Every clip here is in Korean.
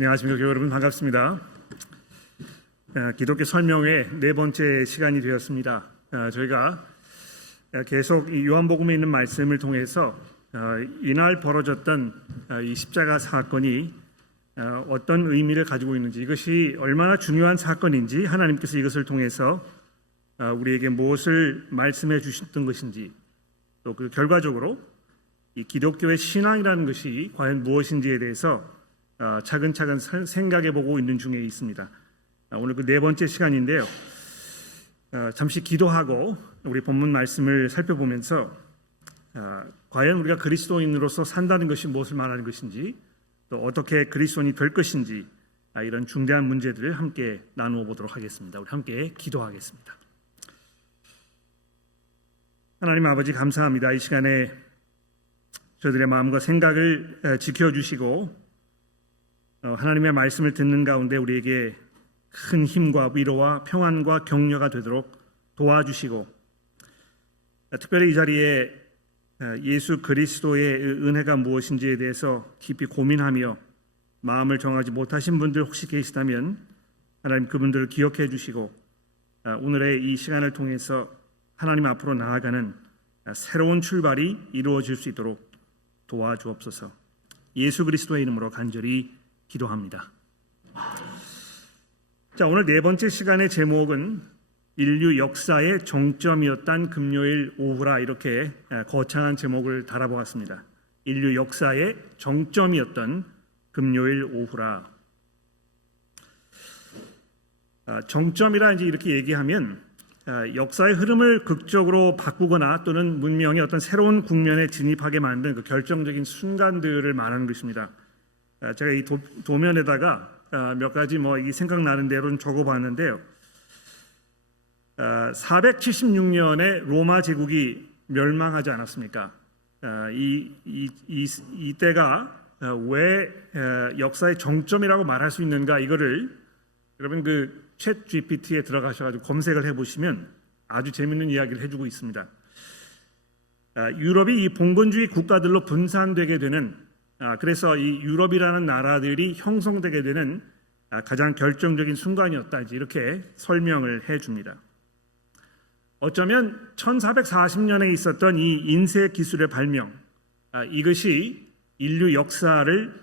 안녕하십니까. 교회 여러분, 반갑습니다. 기독교 설명회 네 번째 시간이 되었습니다. 저희가 계속 이 요한복음에 있는 말씀을 통해서 이날 벌어졌던 이 십자가 사건이 어떤 의미를 가지고 있는지, 이것이 얼마나 중요한 사건인지, 하나님께서 이것을 통해서 우리에게 무엇을 말씀해 주셨던 것인지, 또 그 결과적으로 이 기독교의 신앙이라는 것이 과연 무엇인지에 대해서 차근차근 생각해 보고 있는 중에 있습니다. 오늘 그 네 번째 시간인데요. 잠시 기도하고 우리 본문 말씀을 살펴보면서 과연 우리가 그리스도인으로서 산다는 것이 무엇을 말하는 것인지, 또 어떻게 그리스도인이 될 것인지, 이런 중대한 문제들을 함께 나누어 보도록 하겠습니다. 우리 함께 기도하겠습니다. 하나님 아버지, 감사합니다. 이 시간에 저희들의 마음과 생각을 지켜주시고 하나님의 말씀을 듣는 가운데 우리에게 큰 힘과 위로와 평안과 격려가 되도록 도와주시고, 특별히 이 자리에 예수 그리스도의 은혜가 무엇인지에 대해서 깊이 고민하며 마음을 정하지 못하신 분들 혹시 계시다면 하나님 그분들을 기억해 주시고, 오늘의 이 시간을 통해서 하나님 앞으로 나아가는 새로운 출발이 이루어질 수 있도록 도와주옵소서. 예수 그리스도의 이름으로 간절히 기도합니다. 자, 오늘 네 번째 시간의 제목은 인류 역사의 정점이었던 금요일 오후라, 이렇게 거창한 제목을 달아보았습니다. 인류 역사의 정점이었던 금요일 오후라. 정점이라 이제 이렇게 얘기하면 역사의 흐름을 극적으로 바꾸거나 또는 문명의 어떤 새로운 국면에 진입하게 만든 그 결정적인 순간들을 말하는 것입니다. 제가 이 도면에다가 몇 가지 이 생각나는 대로 적어봤는데요. 476년에 로마 제국이 멸망하지 않았습니까? 이때가 왜 역사의 정점이라고 말할 수 있는가, 이거를 여러분 그 챗 GPT에 들어가셔가지고 검색을 해보시면 아주 재밌는 이야기를 해주고 있습니다. 유럽이 이 봉건주의 국가들로 분산되게 되는, 그래서 이 유럽이라는 나라들이 형성되게 되는 가장 결정적인 순간이었다, 이렇게 설명을 해줍니다. 어쩌면 1440년에 있었던 이 인쇄 기술의 발명, 이것이 인류 역사를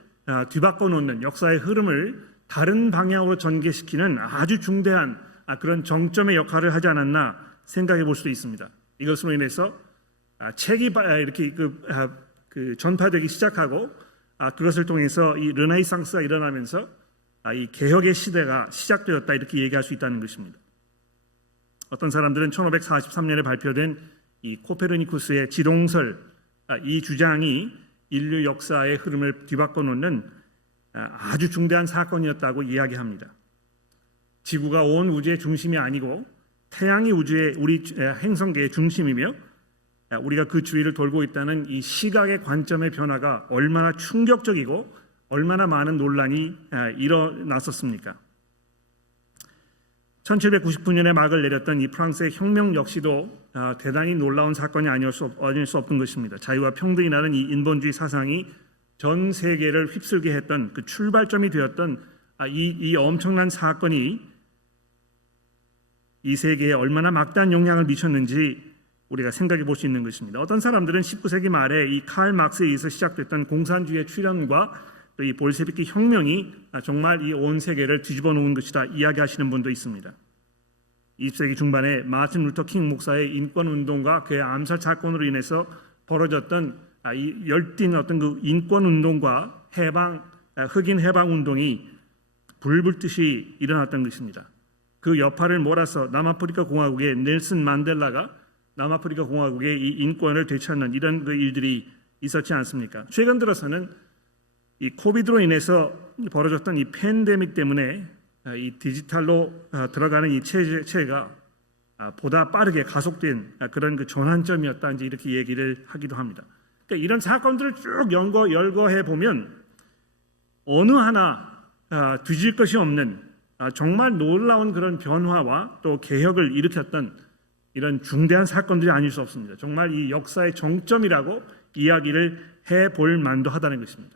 뒤바꿔 놓는, 역사의 흐름을 다른 방향으로 전개시키는 아주 중대한 그런 정점의 역할을 하지 않았나 생각해 볼 수도 있습니다. 이것으로 인해서 책이 이렇게 전파되기 시작하고, 그것을 통해서 이 르네상스가 일어나면서 이 개혁의 시대가 시작되었다, 이렇게 얘기할 수 있다는 것입니다. 어떤 사람들은 1543년에 발표된 이 코페르니쿠스의 지동설, 이 주장이 인류 역사의 흐름을 뒤바꿔 놓는 아주 중대한 사건이었다고 이야기합니다. 지구가 온 우주의 중심이 아니고 태양이 우주의 우리 행성계의 중심이며, 우리가 그 주위를 돌고 있다는 이 시각의 관점의 변화가 얼마나 충격적이고 얼마나 많은 논란이 일어났었습니까? 1799년에 막을 내렸던 이 프랑스의 혁명 역시도 대단히 놀라운 사건이 아닐 수 없던 것입니다. 자유와 평등이라는 이 인본주의 사상이 전 세계를 휩쓸게 했던 그 출발점이 되었던 이 엄청난 사건이 이 세계에 얼마나 막대한 영향을 미쳤는지 우리가 생각해 볼 수 있는 것입니다. 어떤 사람들은 19세기 말에 이 칼 막스에 의해서 시작됐던 공산주의의 출현과 또 이 볼셰비키 혁명이 정말 이 온 세계를 뒤집어 놓은 것이다, 이야기하시는 분도 있습니다. 20세기 중반에 마틴 루터 킹 목사의 인권 운동과 그의 암살 사건으로 인해서 벌어졌던 이 열띤 어떤 그 인권 운동과 흑인 해방 운동이 불불듯이 일어났던 것입니다. 그 여파를 몰아서 남아프리카 공화국의 넬슨 만델라가 남아프리카 공화국의 이 인권을 되찾는 이런 그 일들이 있었지 않습니까? 최근 들어서는 이 코비드로 인해서 벌어졌던 이 팬데믹 때문에 이 디지털로 들어가는 이 체제가 보다 빠르게 가속된 그런 그 전환점이었다, 이렇게 얘기를 하기도 합니다. 그러니까 이런 사건들을 쭉 열거해 보면 어느 하나 뒤질 것이 없는 정말 놀라운 그런 변화와 또 개혁을 일으켰던 이런 중대한 사건들이 아닐 수 없습니다. 정말 이 역사의 정점이라고 이야기를 해볼 만도 하다는 것입니다.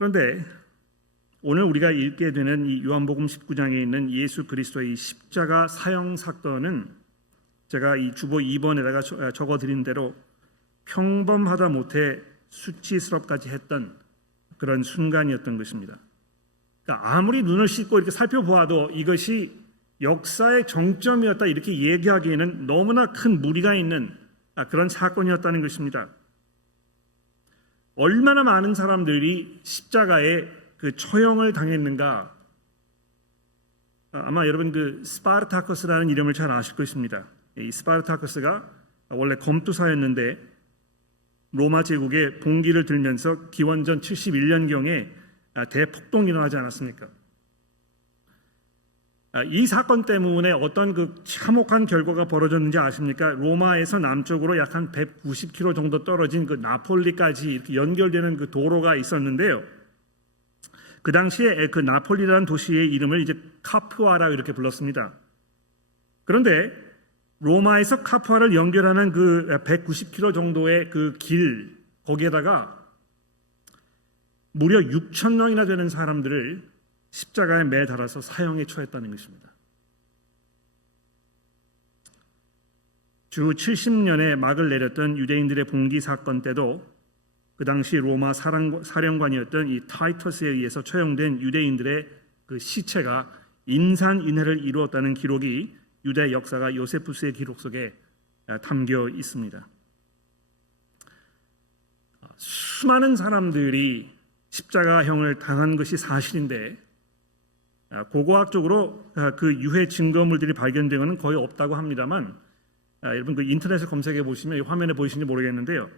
그런데 오늘 우리가 읽게 되는 이 요한복음 19장에 있는 예수 그리스도의 십자가 사형 사건은 제가 이 주보 2번에다가 적어드린 대로 평범하다 못해 수치스럽까지 했던 그런 순간이었던 것입니다. 그러니까 아무리 눈을 씻고 이렇게 살펴보아도 이것이 역사의 정점이었다 이렇게 얘기하기에는 너무나 큰 무리가 있는 그런 사건이었다는 것입니다. 얼마나 많은 사람들이 십자가에 그 처형을 당했는가. 아마 여러분 그 스파르타커스라는 이름을 잘 아실 것입니다. 이 스파르타커스가 원래 검투사였는데 로마 제국의 봉기를 들면서 기원전 71년경에 대폭동이 일어나지 않았습니까? 이 사건 때문에 어떤 그 참혹한 결과가 벌어졌는지 아십니까? 로마에서 남쪽으로 약 한 190km 정도 떨어진 그 나폴리까지 이렇게 연결되는 그 도로가 있었는데요. 그 당시에 그 나폴리라는 도시의 이름을 이제 카푸아라 이렇게 불렀습니다. 그런데 로마에서 카푸아를 연결하는 그 190km 정도의 그 길 거기에다가 무려 6,000명이나 되는 사람들을 십자가에 매달아서 사형에 처했다는 것입니다. 주 70년에 막을 내렸던 유대인들의 봉기 사건 때도 그 당시 로마 사령관이었던 이 타이터스에 의해서 처형된 유대인들의 그 시체가 인산인해를 이루었다는 기록이 유대 역사가 요세푸스의 기록 속에 담겨 있습니다. 수많은 사람들이 십자가형을 당한 것이 사실인데 고고학적으로 그 유해 증거물들이 발견된 것은 거의 없다고 합니다만 여러분 그 인터넷에 검색해 보시면 화면에 보이시는지 모르겠는데요.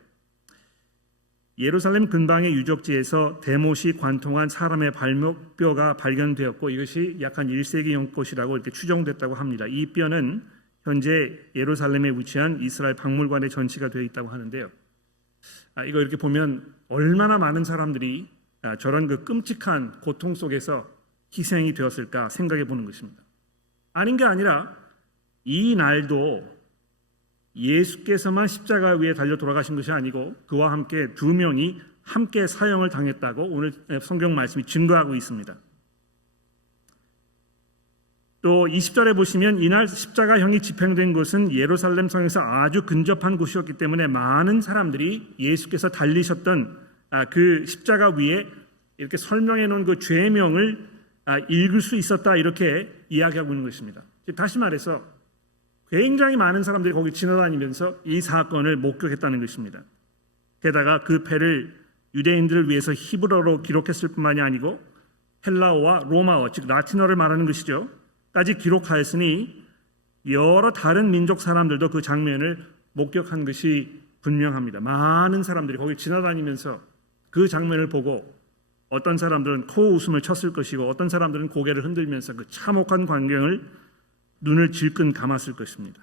예루살렘 근방의 유적지에서 데못이 관통한 사람의 발목뼈가 발견되었고 이것이 약 한 1세기형 것이라고 이렇게 추정됐다고 합니다. 이 뼈는 현재 예루살렘에 위치한 이스라엘 박물관에 전시가 되어 있다고 하는데요. 이거 이렇게 보면 얼마나 많은 사람들이 저런 그 끔찍한 고통 속에서 희생이 되었을까 생각해 보는 것입니다. 아닌 게 아니라 이 날도 예수께서만 십자가 위에 달려 돌아가신 것이 아니고 그와 함께 두 명이 함께 사형을 당했다고 오늘 성경 말씀이 증거하고 있습니다. 또 20절에 보시면 이날 십자가형이 집행된 곳은 예루살렘 성에서 아주 근접한 곳이었기 때문에 많은 사람들이 예수께서 달리셨던 그 십자가 위에 이렇게 설명해 놓은 그 죄명을 읽을 수 있었다 이렇게 이야기하고 있는 것입니다. 다시 말해서 굉장히 많은 사람들이 거기 지나다니면서 이 사건을 목격했다는 것입니다. 게다가 그 패를 유대인들을 위해서 히브리어로 기록했을 뿐만이 아니고 헬라어와 로마어 즉 라틴어를 말하는 것이죠. 까지 기록하였으니 여러 다른 민족 사람들도 그 장면을 목격한 것이 분명합니다. 많은 사람들이 거기 지나다니면서 그 장면을 보고 어떤 사람들은 코웃음을 쳤을 것이고 어떤 사람들은 고개를 흔들면서 그 참혹한 광경을 눈을 질끈 감았을 것입니다.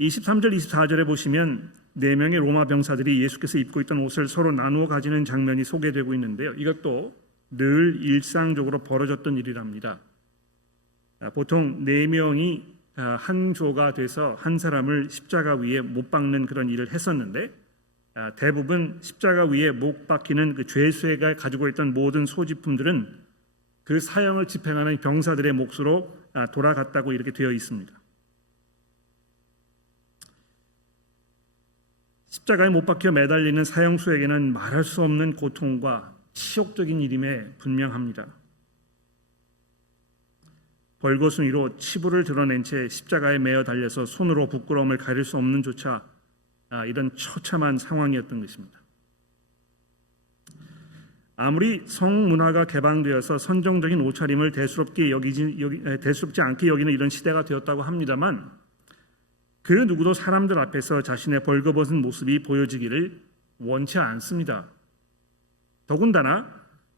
(23절) (24절에) 보시면 4명의 로마 병사들이 예수께서 입고 있던 옷을 서로 나누어 가지는 장면이 소개되고 있는데요. 이것도 늘 일상적으로 벌어졌던 일이랍니다. 보통 4명이 한 조가 돼서 한 사람을 십자가 위에 못 박는 그런 일을 했었는데 대부분 십자가 위에 못 박히는 그 죄수가 가지고 있던 모든 소지품들은 그 사형을 집행하는 병사들의 몫으로 돌아갔다고 이렇게 되어 있습니다. 십자가에 못 박혀 매달리는 사형수에게는 말할 수 없는 고통과 치욕적인 일임에 분명합니다. 벌거숭이로 치부를 드러낸 채 십자가에 매어 달려서 손으로 부끄러움을 가릴 수 없는 조차 이런 처참한 상황이었던 것입니다. 아무리 성문화가 개방되어서 선정적인 옷차림을 대수롭지 않게 여기는 이런 시대가 되었다고 합니다만 그 누구도 사람들 앞에서 자신의 벌거벗은 모습이 보여지기를 원치 않습니다. 더군다나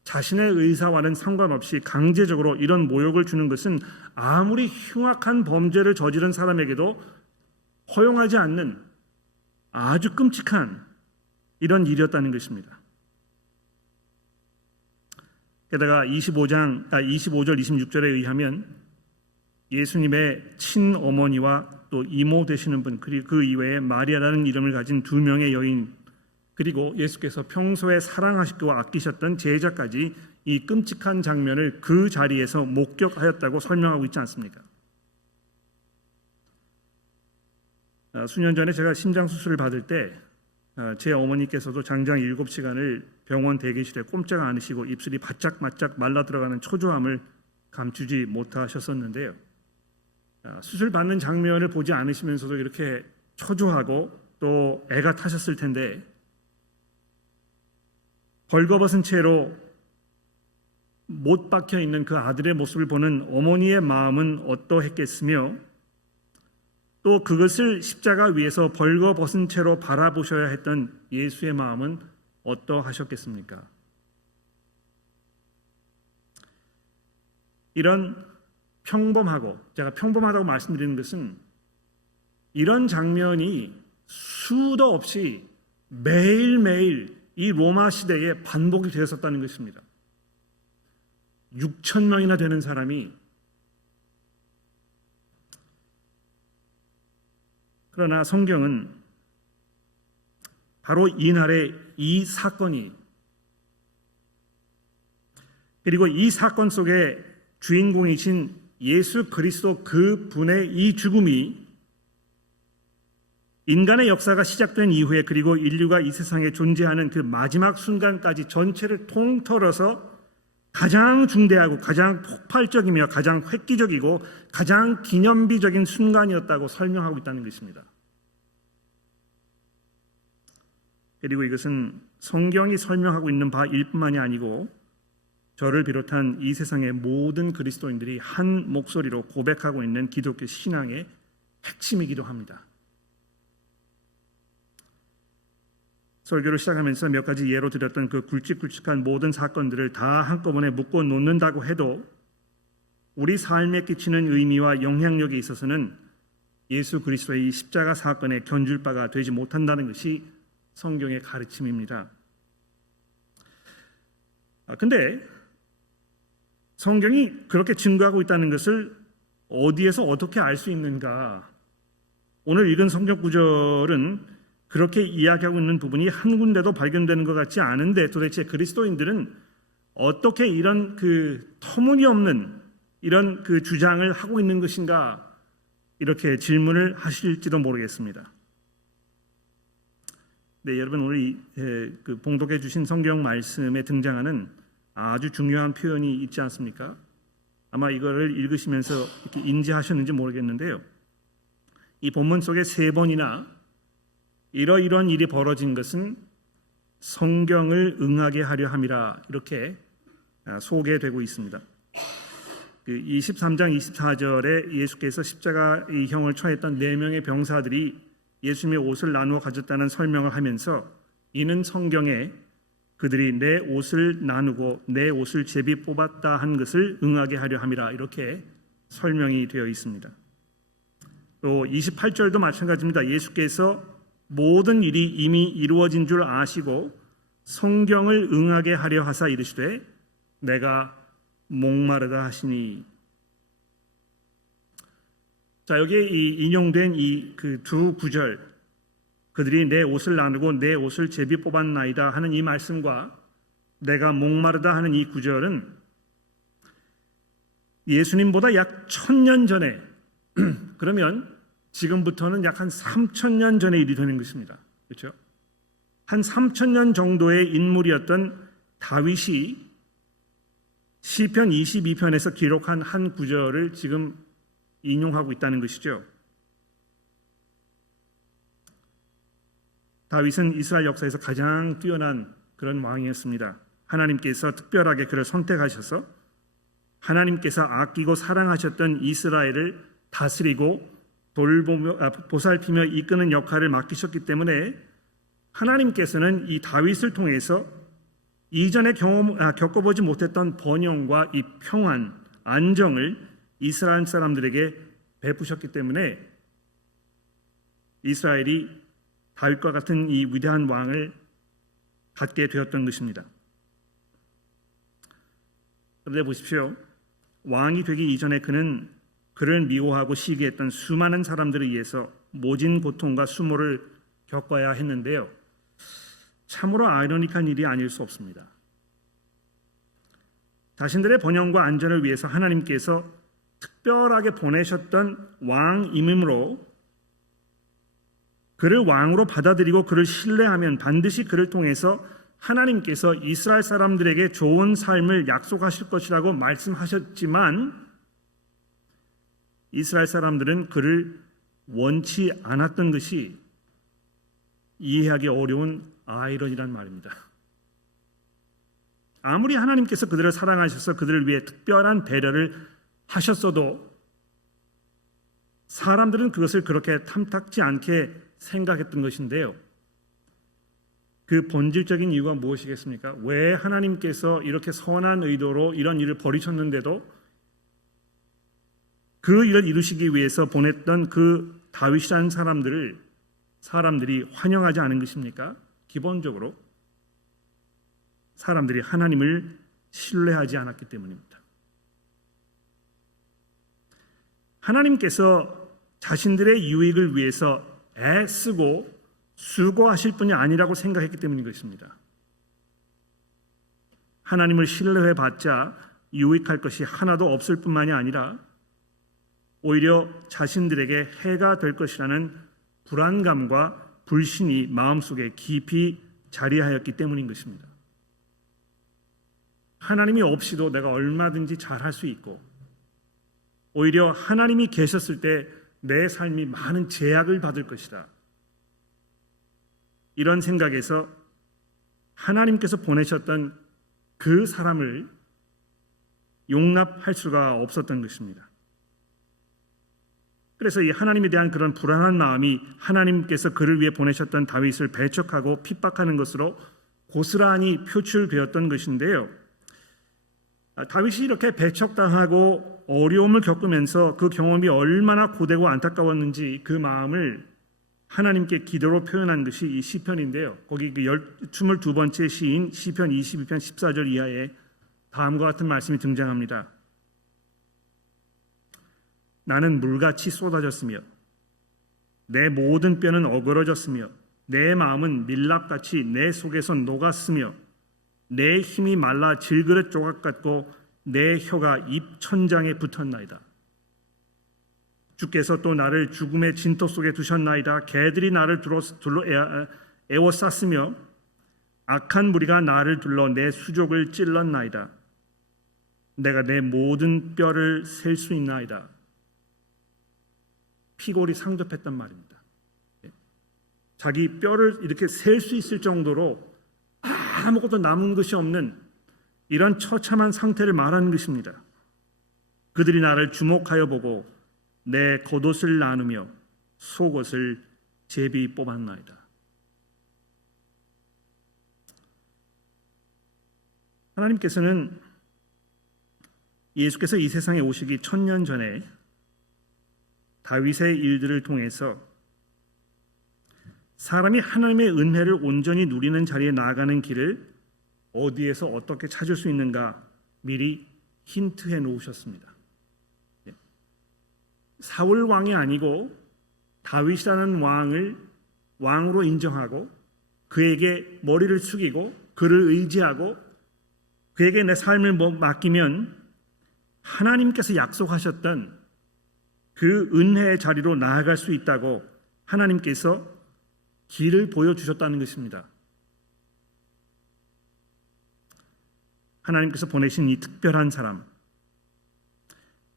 자신의 의사와는 상관없이 강제적으로 이런 모욕을 주는 것은 아무리 흉악한 범죄를 저지른 사람에게도 허용하지 않는 아주 끔찍한 이런 일이었다는 것입니다. 게다가 25절 26절에 의하면 예수님의 친어머니와 또 이모 되시는 분, 그리고 그 이외에 마리아라는 이름을 가진 두 명의 여인, 그리고 예수께서 평소에 사랑하시고 아끼셨던 제자까지 이 끔찍한 장면을 그 자리에서 목격하였다고 설명하고 있지 않습니까? 수년 전에 제가 심장 수술을 받을 때 제 어머니께서도 장장 7시간을 병원 대기실에 꼼짝 않으시고 입술이 바짝바짝 말라 들어가는 초조함을 감추지 못하셨었는데요. 수술 받는 장면을 보지 않으시면서도 이렇게 초조하고 또 애가 타셨을 텐데, 벌거벗은 채로 못 박혀 있는 그 아들의 모습을 보는 어머니의 마음은 어떠했겠으며, 또 그것을 십자가 위에서 벌거벗은 채로 바라보셔야 했던 예수의 마음은 어떠하셨겠습니까? 이런 평범하고, 제가 평범하다고 말씀드리는 것은 이런 장면이 수도 없이 매일매일 이 로마 시대에 반복이 되었었다는 것입니다. 6천 명이나 되는 사람이, 그러나 성경은 바로 이날에 이 사건이, 그리고 이 사건 속에 주인공이신 예수 그리스도 그 분의 이 죽음이 인간의 역사가 시작된 이후에, 그리고 인류가 이 세상에 존재하는 그 마지막 순간까지 전체를 통틀어서 가장 중대하고 가장 폭발적이며 가장 획기적이고 가장 기념비적인 순간이었다고 설명하고 있다는 것입니다. 그리고 이것은 성경이 설명하고 있는 바일 뿐만이 아니고 저를 비롯한 이 세상의 모든 그리스도인들이 한 목소리로 고백하고 있는 기독교 신앙의 핵심이기도 합니다. 설교를 시작하면서 몇 가지 예로 드렸던 그 굵직굵직한 모든 사건들을 다 한꺼번에 묶어 놓는다고 해도 우리 삶에 끼치는 의미와 영향력에 있어서는 예수 그리스도의 이 십자가 사건에 견줄 바가 되지 못한다는 것이 성경의 가르침입니다. 근데 성경이 그렇게 증거하고 있다는 것을 어디에서 어떻게 알 수 있는가? 오늘 읽은 성경 구절은 그렇게 이야기하고 있는 부분이 한 군데도 발견되는 것 같지 않은데, 도대체 그리스도인들은 어떻게 이런 그 터무니없는 이런 그 주장을 하고 있는 것인가, 이렇게 질문을 하실지도 모르겠습니다. 네, 여러분, 오늘 그 봉독해 주신 성경 말씀에 등장하는 아주 중요한 표현이 있지 않습니까? 아마 이거를 읽으시면서 이렇게 인지하셨는지 모르겠는데요. 이 본문 속에 3번이나 이러이러한 일이 벌어진 것은 성경을 응하게 하려 함이라, 이렇게 소개되고 있습니다. 그 23장 24절에 예수께서 십자가의 형을 처했던 4명의 병사들이 예수님의 옷을 나누어 가졌다는 설명을 하면서, 이는 성경에 그들이 내 옷을 나누고 내 옷을 제비 뽑았다 한 것을 응하게 하려 함이라, 이렇게 설명이 되어 있습니다. 또 28절도 마찬가지입니다. 예수께서 모든 일이 이미 이루어진 줄 아시고 성경을 응하게 하려 하사 이르시되 내가 목마르다 하시니. 자, 여기에 이 인용된 이 그 두 구절, 그들이 내 옷을 나누고 내 옷을 제비 뽑았나이다 하는 이 말씀과 내가 목마르다 하는 이 구절은 예수님보다 약 1000년 전에 그러면 지금부터는 약 한 3000년 전의 일이 되는 것입니다. 그렇죠? 한 3000년 정도의 인물이었던 다윗이 시편 22편에서 기록한 한 구절을 지금 인용하고 있다는 것이죠. 다윗은 이스라엘 역사에서 가장 뛰어난 그런 왕이었습니다. 하나님께서 특별하게 그를 선택하셔서 하나님께서 아끼고 사랑하셨던 이스라엘을 다스리고 보살피며 이끄는 역할을 맡기셨기 때문에 하나님께서는 이 다윗을 통해서 이전에 겪어보지 못했던 번영과 이 평안, 안정을 이스라엘 사람들에게 베푸셨기 때문에 이스라엘이 다윗과 같은 이 위대한 왕을 갖게 되었던 것입니다. 그런데 보십시오. 왕이 되기 이전에 그는 그를 미워하고 시기했던 수많은 사람들에 의해서 모진 고통과 수모를 겪어야 했는데요. 참으로 아이러니한 일이 아닐 수 없습니다. 자신들의 번영과 안전을 위해서 하나님께서 특별하게 보내셨던 왕임으로 그를 왕으로 받아들이고 그를 신뢰하면 반드시 그를 통해서 하나님께서 이스라엘 사람들에게 좋은 삶을 약속하실 것이라고 말씀하셨지만 이스라엘 사람들은 그를 원치 않았던 것이 이해하기 어려운 아이러니란 말입니다. 아무리 하나님께서 그들을 사랑하셔서 그들을 위해 특별한 배려를 하셨어도 사람들은 그것을 그렇게 탐탁지 않게 생각했던 것인데요. 그 본질적인 이유가 무엇이겠습니까? 왜 하나님께서 이렇게 선한 의도로 이런 일을 벌이셨는데도 그 일을 이루시기 위해서 보냈던 그 다윗이라는 사람들이 환영하지 않은 것입니까? 기본적으로 사람들이 하나님을 신뢰하지 않았기 때문입니다. 하나님께서 자신들의 유익을 위해서 애쓰고 수고하실 분이 아니라고 생각했기 때문인 것입니다. 하나님을 신뢰해봤자 유익할 것이 하나도 없을 뿐만이 아니라 오히려 자신들에게 해가 될 것이라는 불안감과 불신이 마음속에 깊이 자리하였기 때문인 것입니다. 하나님이 없이도 내가 얼마든지 잘할 수 있고 오히려 하나님이 계셨을 때 내 삶이 많은 제약을 받을 것이다. 이런 생각에서 하나님께서 보내셨던 그 사람을 용납할 수가 없었던 것입니다. 그래서 이 하나님에 대한 그런 불안한 마음이 하나님께서 그를 위해 보내셨던 다윗을 배척하고 핍박하는 것으로 고스란히 표출되었던 것인데요. 다윗이 이렇게 배척당하고 어려움을 겪으면서 그 경험이 얼마나 고되고 안타까웠는지 그 마음을 하나님께 기도로 표현한 것이 이 시편인데요. 거기 그 22번째 시인 시편 22편 14절 이하에 다음과 같은 말씀이 등장합니다. 나는 물같이 쏟아졌으며 내 모든 뼈는 어그러졌으며 내 마음은 밀랍같이 내 속에서 녹았으며 내 힘이 말라 질그릇 조각 같고 내 혀가 입 천장에 붙었나이다. 주께서 또 나를 죽음의 진토 속에 두셨나이다. 개들이 나를 둘러 에워쌌으며 악한 무리가 나를 둘러 내 수족을 찔렀나이다. 내가 내 모든 뼈를 셀 수 있나이다. 피골이 상접했단 말입니다. 자기 뼈를 이렇게 셀 수 있을 정도로 아무것도 남은 것이 없는 이런 처참한 상태를 말하는 것입니다. 그들이 나를 주목하여 보고 내 겉옷을 나누며 속옷을 제비 뽑았나이다. 하나님께서는 예수께서 이 세상에 오시기 1000년 전에 다윗의 일들을 통해서 사람이 하나님의 은혜를 온전히 누리는 자리에 나아가는 길을 어디에서 어떻게 찾을 수 있는가 미리 힌트해 놓으셨습니다. 사울 왕이 아니고 다윗이라는 왕을 왕으로 인정하고 그에게 머리를 숙이고 그를 의지하고 그에게 내 삶을 맡기면 하나님께서 약속하셨던 그 은혜의 자리로 나아갈 수 있다고 하나님께서 길을 보여주셨다는 것입니다. 하나님께서 보내신 이 특별한 사람,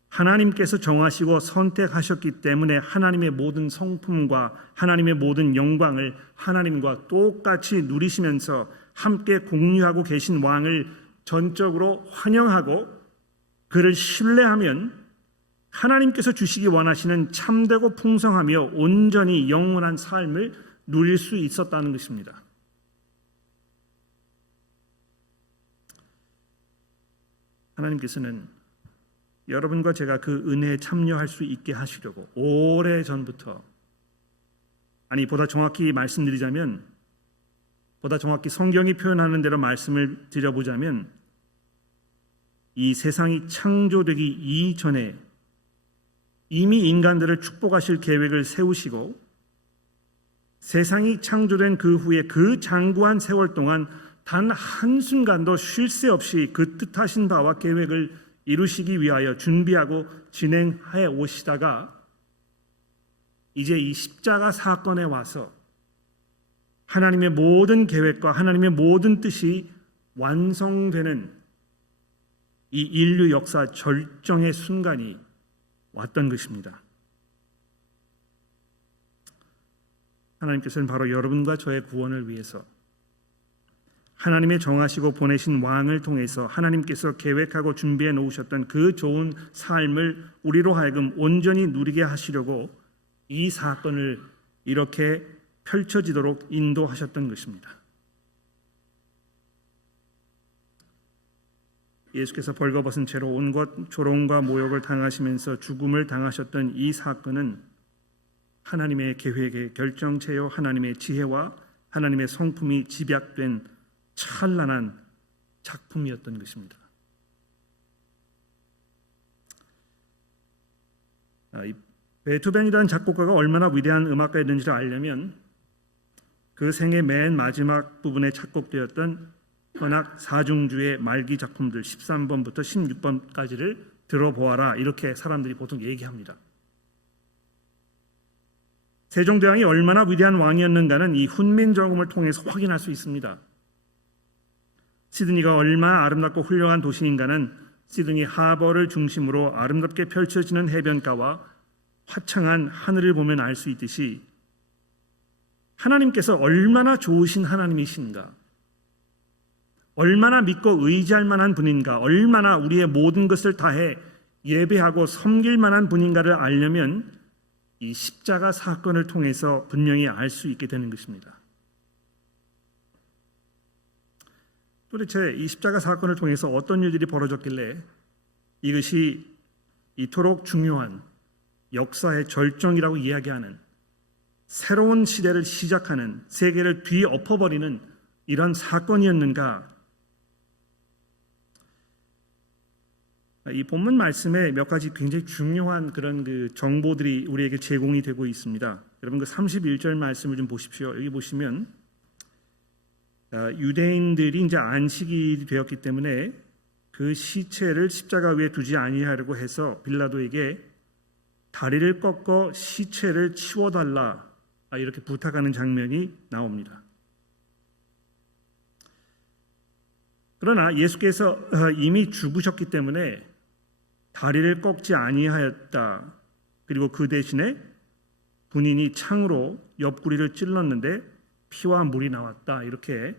하나님께서 정하시고 선택하셨기 때문에 하나님의 모든 성품과 하나님의 모든 영광을 하나님과 똑같이 누리시면서 함께 공유하고 계신 왕을 전적으로 환영하고 그를 신뢰하면 하나님께서 주시기 원하시는 참되고 풍성하며 온전히 영원한 삶을 누릴 수 있었다는 것입니다. 하나님께서는 여러분과 제가 그 은혜에 참여할 수 있게 하시려고 오래전부터, 아니 보다 정확히 말씀드리자면, 보다 정확히 성경이 표현하는 대로 말씀을 드려보자면 이 세상이 창조되기 이전에 이미 인간들을 축복하실 계획을 세우시고 세상이 창조된 그 후에 그 장구한 세월 동안 단 한순간도 쉴 새 없이 그 뜻하신 바와 계획을 이루시기 위하여 준비하고 진행해 오시다가 이제 이 십자가 사건에 와서 하나님의 모든 계획과 하나님의 모든 뜻이 완성되는 이 인류 역사 절정의 순간이 왔던 것입니다. 하나님께서는 바로 여러분과 저의 구원을 위해서 하나님의 정하시고 보내신 왕을 통해서 하나님께서 계획하고 준비해 놓으셨던 그 좋은 삶을 우리로 하여금 온전히 누리게 하시려고 이 사건을 이렇게 펼쳐지도록 인도하셨던 것입니다. 예수께서 벌거벗은 채로 온갖 조롱과 모욕을 당하시면서 죽음을 당하셨던 이 사건은 하나님의 계획의 결정체요 하나님의 지혜와 하나님의 성품이 집약된 찬란한 작품이었던 것입니다. 이 베토벤이라는 작곡가가 얼마나 위대한 음악가였는지를 알려면 그 생의 맨 마지막 부분에 작곡되었던 현악 사중주의 말기 작품들 13번부터 16번까지를 들어보아라, 이렇게 사람들이 보통 얘기합니다. 세종대왕이 얼마나 위대한 왕이었는가는 이 훈민정음을 통해서 확인할 수 있습니다. 시드니가 얼마나 아름답고 훌륭한 도시인가는 시드니 하버를 중심으로 아름답게 펼쳐지는 해변가와 화창한 하늘을 보면 알 수 있듯이 하나님께서 얼마나 좋으신 하나님이신가, 얼마나 믿고 의지할 만한 분인가, 얼마나 우리의 모든 것을 다해 예배하고 섬길 만한 분인가를 알려면 이 십자가 사건을 통해서 분명히 알 수 있게 되는 것입니다. 도대체 이 십자가 사건을 통해서 어떤 일들이 벌어졌길래 이것이 이토록 중요한 역사의 절정이라고 이야기하는 새로운 시대를 시작하는, 세계를 뒤엎어버리는 이런 사건이었는가? 이 본문 말씀에 몇 가지 굉장히 중요한 그런 그 정보들이 우리에게 제공이 되고 있습니다. 여러분 그 31절 말씀을 좀 보십시오. 여기 보시면 유대인들이 이제 안식일이 되었기 때문에 그 시체를 십자가 위에 두지 아니하려고 해서 빌라도에게 다리를 꺾어 시체를 치워달라, 이렇게 부탁하는 장면이 나옵니다. 그러나 예수께서 이미 죽으셨기 때문에 다리를 꺾지 아니하였다. 그리고 그 대신에 군인이 창으로 옆구리를 찔렀는데 피와 물이 나왔다. 이렇게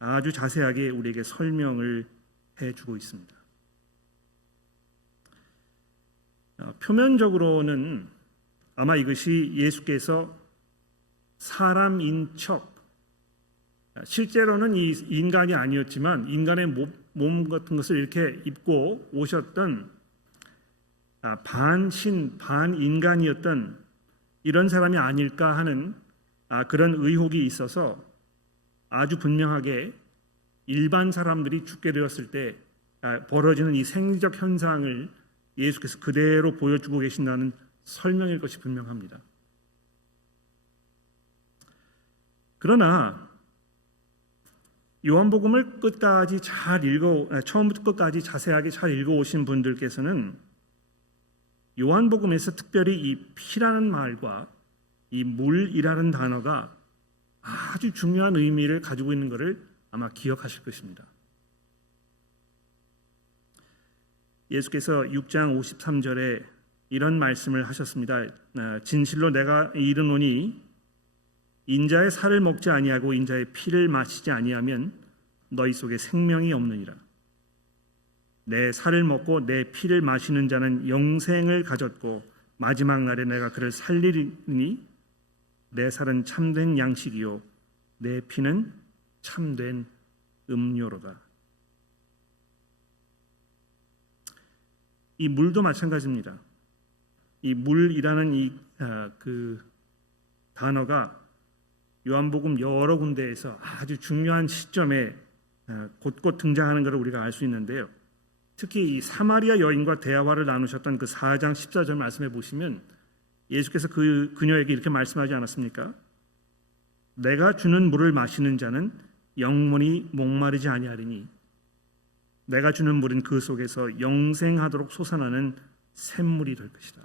아주 자세하게 우리에게 설명을 해주고 있습니다. 표면적으로는 아마 이것이 예수께서 사람인 척, 실제로는 이 인간이 아니었지만 인간의 몸 같은 것을 이렇게 입고 오셨던 반신 반인간이었던 이런 사람이 아닐까 하는 그런 의혹이 있어서 아주 분명하게 일반 사람들이 죽게 되었을 때 벌어지는 이 생리적 현상을 예수께서 그대로 보여주고 계신다는 설명일 것이 분명합니다. 그러나 요한복음을 끝까지 처음부터 끝까지 자세하게 잘 읽어오신 분들께서는 요한복음에서 특별히 이 피라는 말과 이 물이라는 단어가 아주 중요한 의미를 가지고 있는 것을 아마 기억하실 것입니다. 예수께서 6장 53절에 이런 말씀을 하셨습니다. 진실로 내가 이르노니 인자의 살을 먹지 아니하고 인자의 피를 마시지 아니하면 너희 속에 생명이 없느니라. 내 살을 먹고 내 피를 마시는 자는 영생을 가졌고 마지막 날에 내가 그를 살리리니 내 살은 참된 양식이요 내 피는 참된 음료로다. 이 물도 마찬가지입니다. 이 물이라는 그 단어가 요한복음 여러 군데에서 아주 중요한 시점에 곳곳 등장하는 것을 우리가 알 수 있는데요. 특히 이 사마리아 여인과 대화를 나누셨던 그 4장 14절 말씀에 보시면 예수께서 그녀에게 이렇게 말씀하지 않았습니까? 내가 주는 물을 마시는 자는 영원히 목마르지 아니하리니 내가 주는 물은 그 속에서 영생하도록 솟아나는 샘물이 될 것이다.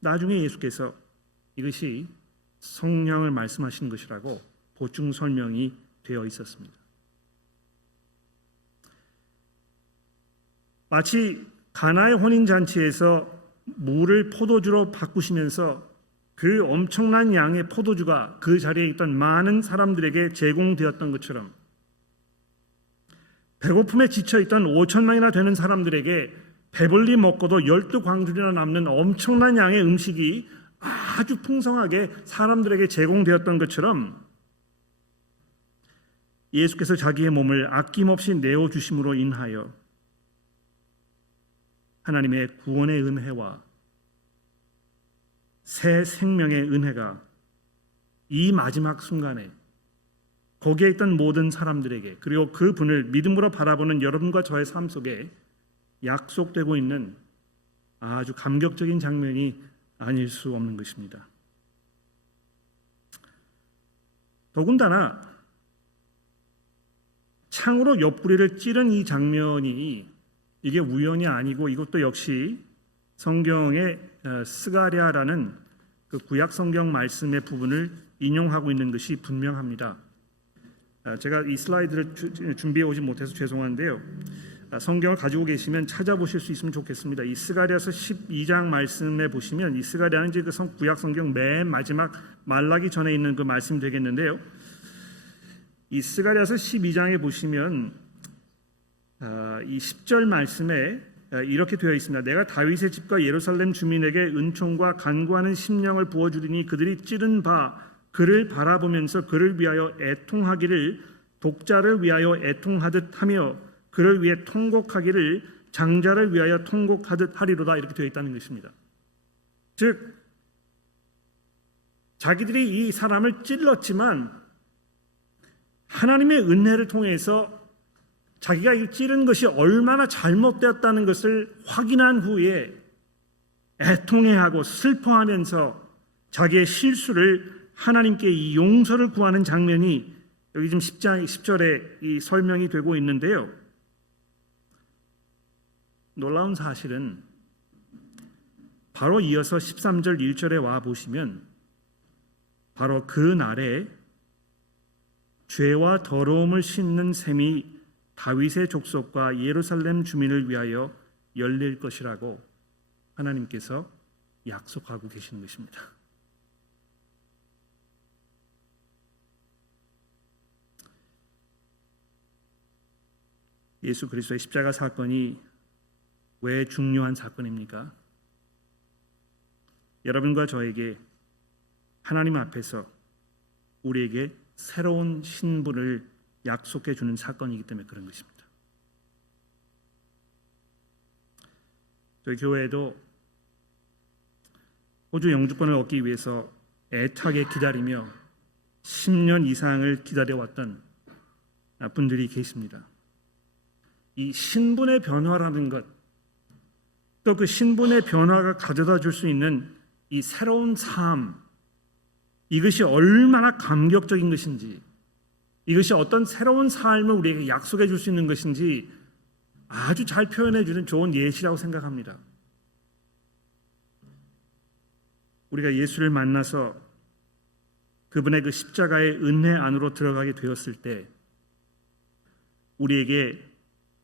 나중에 예수께서 이것이 성령을 말씀하시는 것이라고 보충 설명이 되어 있었습니다. 마치 가나의 혼인잔치에서 물을 포도주로 바꾸시면서 그 엄청난 양의 포도주가 그 자리에 있던 많은 사람들에게 제공되었던 것처럼 배고픔에 지쳐있던 5천명이나 되는 사람들에게 배불리 먹고도 12광줄이나 남는 엄청난 양의 음식이 아주 풍성하게 사람들에게 제공되었던 것처럼 예수께서 자기의 몸을 아낌없이 내어주심으로 인하여 하나님의 구원의 은혜와 새 생명의 은혜가 이 마지막 순간에 거기에 있던 모든 사람들에게 그리고 그 분을 믿음으로 바라보는 여러분과 저의 삶 속에 약속되고 있는 아주 감격적인 장면이 아닐 수 없는 것입니다. 더군다나 창으로 옆구리를 찌른 이 장면이 이게 우연이 아니고 이것도 역시 성경의 스가랴라는 그 구약 성경 말씀의 부분을 인용하고 있는 것이 분명합니다. 제가 이 슬라이드를 준비해 오지 못해서 죄송한데요. 성경을 가지고 계시면 찾아보실 수 있으면 좋겠습니다. 이 스가랴서 12장 말씀에 보시면 이 스가랴는 이제 그 구약 성경 맨 마지막 말라기 전에 있는 그 말씀 되겠는데요. 이 스가랴서 12장에 보시면 이 10절 말씀에 이렇게 되어 있습니다. 내가 다윗의 집과 예루살렘 주민에게 은총과 간구하는 심령을 부어주리니 그들이 찌른 바 그를 바라보면서 그를 위하여 애통하기를 독자를 위하여 애통하듯 하며 그를 위해 통곡하기를 장자를 위하여 통곡하듯 하리로다. 이렇게 되어 있다는 것입니다. 즉 자기들이 이 사람을 찔렀지만 하나님의 은혜를 통해서 자기가 이 찌른 것이 얼마나 잘못되었다는 것을 확인한 후에 애통해하고 슬퍼하면서 자기의 실수를 하나님께 이 용서를 구하는 장면이 여기 지금 10절에 이 설명이 되고 있는데요. 놀라운 사실은 바로 이어서 13절 1절에 와 보시면 바로 그 날에 죄와 더러움을 씻는 샘이 다윗의 족속과 예루살렘 주민을 위하여 열릴 것이라고 하나님께서 약속하고 계시는 것입니다. 예수 그리스도의 십자가 사건이 왜 중요한 사건입니까? 여러분과 저에게 하나님 앞에서 우리에게 새로운 신분을 약속해 주는 사건이기 때문에 그런 것입니다. 저희 교회에도 호주 영주권을 얻기 위해서 애타게 기다리며 10년 이상을 기다려왔던 분들이 계십니다. 이 신분의 변화라는 것, 또 그 신분의 변화가 가져다 줄 수 있는 이 새로운 삶, 이것이 얼마나 감격적인 것인지, 이것이 어떤 새로운 삶을 우리에게 약속해 줄 수 있는 것인지 아주 잘 표현해 주는 좋은 예시라고 생각합니다. 우리가 예수를 만나서 그분의 그 십자가의 은혜 안으로 들어가게 되었을 때 우리에게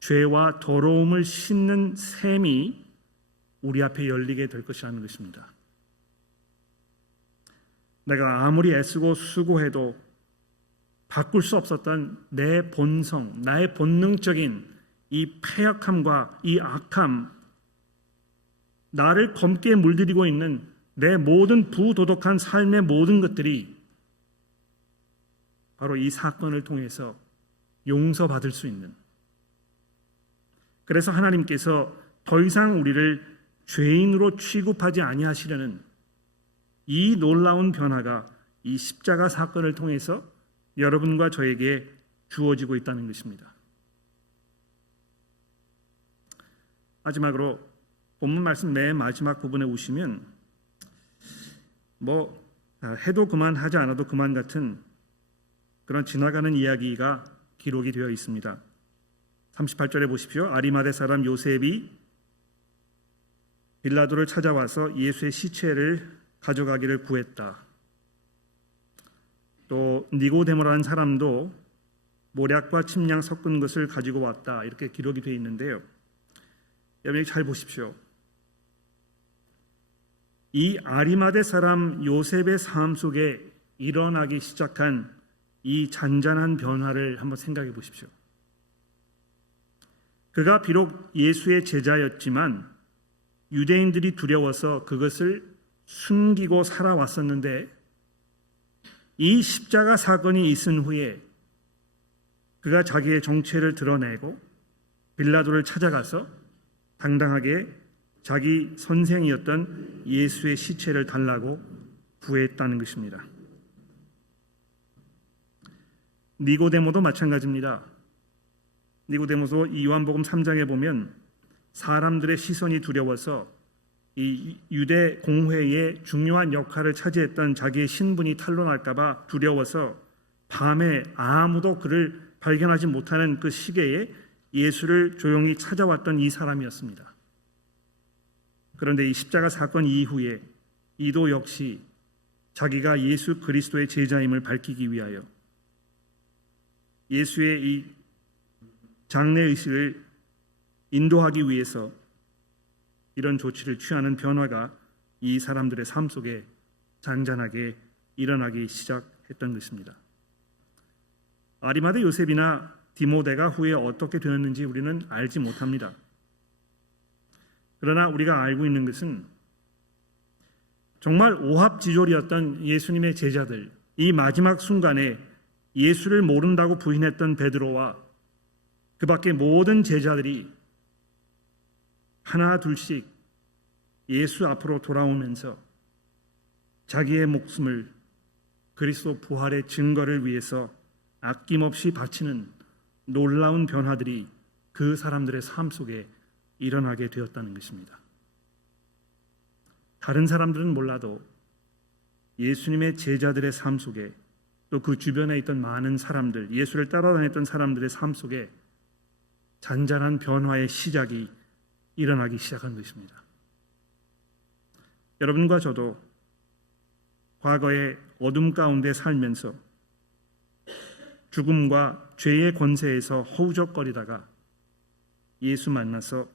죄와 더러움을 씻는 샘이 우리 앞에 열리게 될 것이라는 것입니다. 내가 아무리 애쓰고 수고해도 바꿀 수 없었던 내 본성, 나의 본능적인 이 패역함과 이 악함, 나를 검게 물들이고 있는 내 모든 부도덕한 삶의 모든 것들이 바로 이 사건을 통해서 용서받을 수 있는, 그래서 하나님께서 더 이상 우리를 죄인으로 취급하지 아니하시려는 이 놀라운 변화가 이 십자가 사건을 통해서 여러분과 저에게 주어지고 있다는 것입니다. 마지막으로 본문 말씀 맨 마지막 부분에 오시면 해도 그만 하지 않아도 그만 같은 그런 지나가는 이야기가 기록이 되어 있습니다. 38절에 보십시오. 아리마대 사람 요셉이 빌라도를 찾아와서 예수의 시체를 가져가기를 구했다. 또 니고데모라는 사람도 모략과 침량 섞은 것을 가지고 왔다. 이렇게 기록이 되어 있는데요. 여러분 잘 보십시오. 이 아리마대 사람 요셉의 삶 속에 일어나기 시작한 이 잔잔한 변화를 한번 생각해 보십시오. 그가 비록 예수의 제자였지만 유대인들이 두려워서 그것을 숨기고 살아왔었는데 이 십자가 사건이 있은 후에 그가 자기의 정체를 드러내고 빌라도를 찾아가서 당당하게 자기 선생이었던 예수의 시체를 달라고 구했다는 것입니다. 니고데모도 마찬가지입니다. 니고데모도 이 요한복음 3장에 보면 사람들의 시선이 두려워서 이 유대 공회의 중요한 역할을 차지했던 자기의 신분이 탄로날까 봐 두려워서 밤에 아무도 그를 발견하지 못하는 그 시기에 예수를 조용히 찾아왔던 이 사람이었습니다. 그런데 이 십자가 사건 이후에 이도 역시 자기가 예수 그리스도의 제자임을 밝히기 위하여 예수의 이 장례의식을 인도하기 위해서 이런 조치를 취하는 변화가 이 사람들의 삶 속에 잔잔하게 일어나기 시작했던 것입니다. 아리마대 요셉이나 디모데가 후에 어떻게 되었는지 우리는 알지 못합니다. 그러나 우리가 알고 있는 것은 정말 오합지졸이었던 예수님의 제자들, 이 마지막 순간에 예수를 모른다고 부인했던 베드로와 그 밖에 모든 제자들이 하나 둘씩 예수 앞으로 돌아오면서 자기의 목숨을 그리스도 부활의 증거를 위해서 아낌없이 바치는 놀라운 변화들이 그 사람들의 삶 속에 일어나게 되었다는 것입니다. 다른 사람들은 몰라도 예수님의 제자들의 삶 속에 또 그 주변에 있던 많은 사람들, 예수를 따라다녔던 사람들의 삶 속에 잔잔한 변화의 시작이 일어나기 시작한 것입니다. 여러분과 저도 과거의 어둠 가운데 살면서 죽음과 죄의 권세에서 허우적거리다가 예수 만나서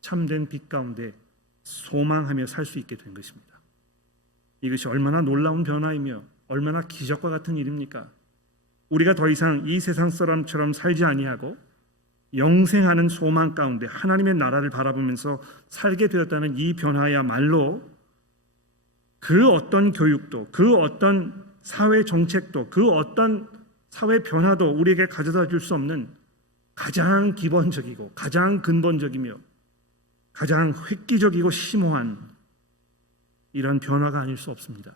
참된 빛 가운데 소망하며 살 수 있게 된 것입니다. 이것이 얼마나 놀라운 변화이며 얼마나 기적과 같은 일입니까? 우리가 더 이상 이 세상 사람처럼 살지 아니하고 영생하는 소망 가운데 하나님의 나라를 바라보면서 살게 되었다는 이 변화야말로 그 어떤 교육도, 그 어떤 사회 정책도, 그 어떤 사회 변화도 우리에게 가져다 줄 수 없는 가장 기본적이고 가장 근본적이며 가장 획기적이고 심오한 이런 변화가 아닐 수 없습니다.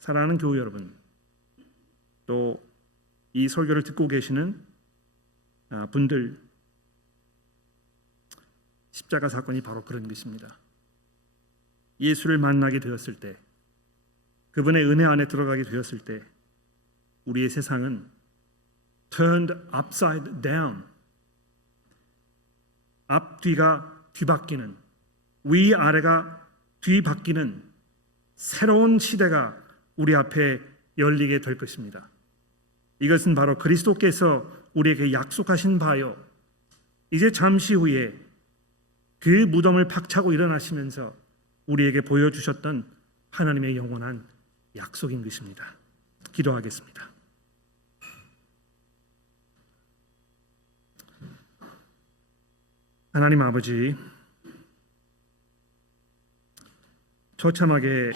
사랑하는 교우 여러분, 또 이 설교를 듣고 계시는 분들, 십자가 사건이 바로 그런 것입니다. 예수를 만나게 되었을 때, 그분의 은혜 안에 들어가게 되었을 때 우리의 세상은 turned upside down, 앞뒤가 뒤바뀌는, 위아래가 뒤바뀌는 새로운 시대가 우리 앞에 열리게 될 것입니다. 이것은 바로 그리스도께서 우리에게 약속하신 바요, 이제 잠시 후에 그 무덤을 박차고 일어나시면서 우리에게 보여주셨던 하나님의 영원한 약속인 것입니다. 기도하겠습니다. 하나님 아버지, 처참하게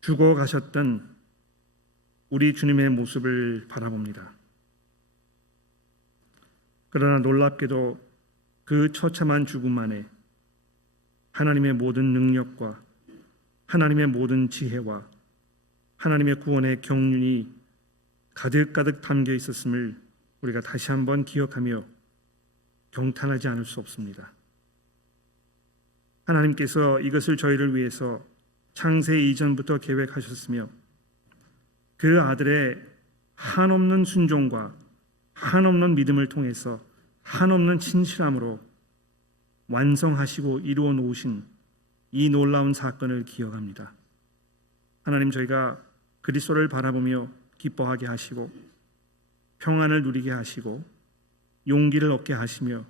죽어가셨던 우리 주님의 모습을 바라봅니다. 그러나 놀랍게도 그 처참한 죽음 안에 하나님의 모든 능력과 하나님의 모든 지혜와 하나님의 구원의 경륜이 가득가득 담겨 있었음을 우리가 다시 한번 기억하며 경탄하지 않을 수 없습니다. 하나님께서 이것을 저희를 위해서 창세 이전부터 계획하셨으며 그 아들의 한없는 순종과 한없는 믿음을 통해서 한없는 진실함으로 완성하시고 이루어 놓으신 이 놀라운 사건을 기억합니다. 하나님, 저희가 그리스도를 바라보며 기뻐하게 하시고 평안을 누리게 하시고 용기를 얻게 하시며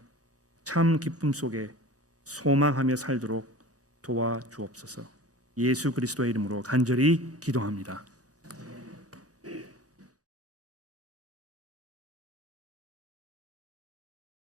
참 기쁨 속에 소망하며 살도록 도와주옵소서. 예수 그리스도의 이름으로 간절히 기도합니다.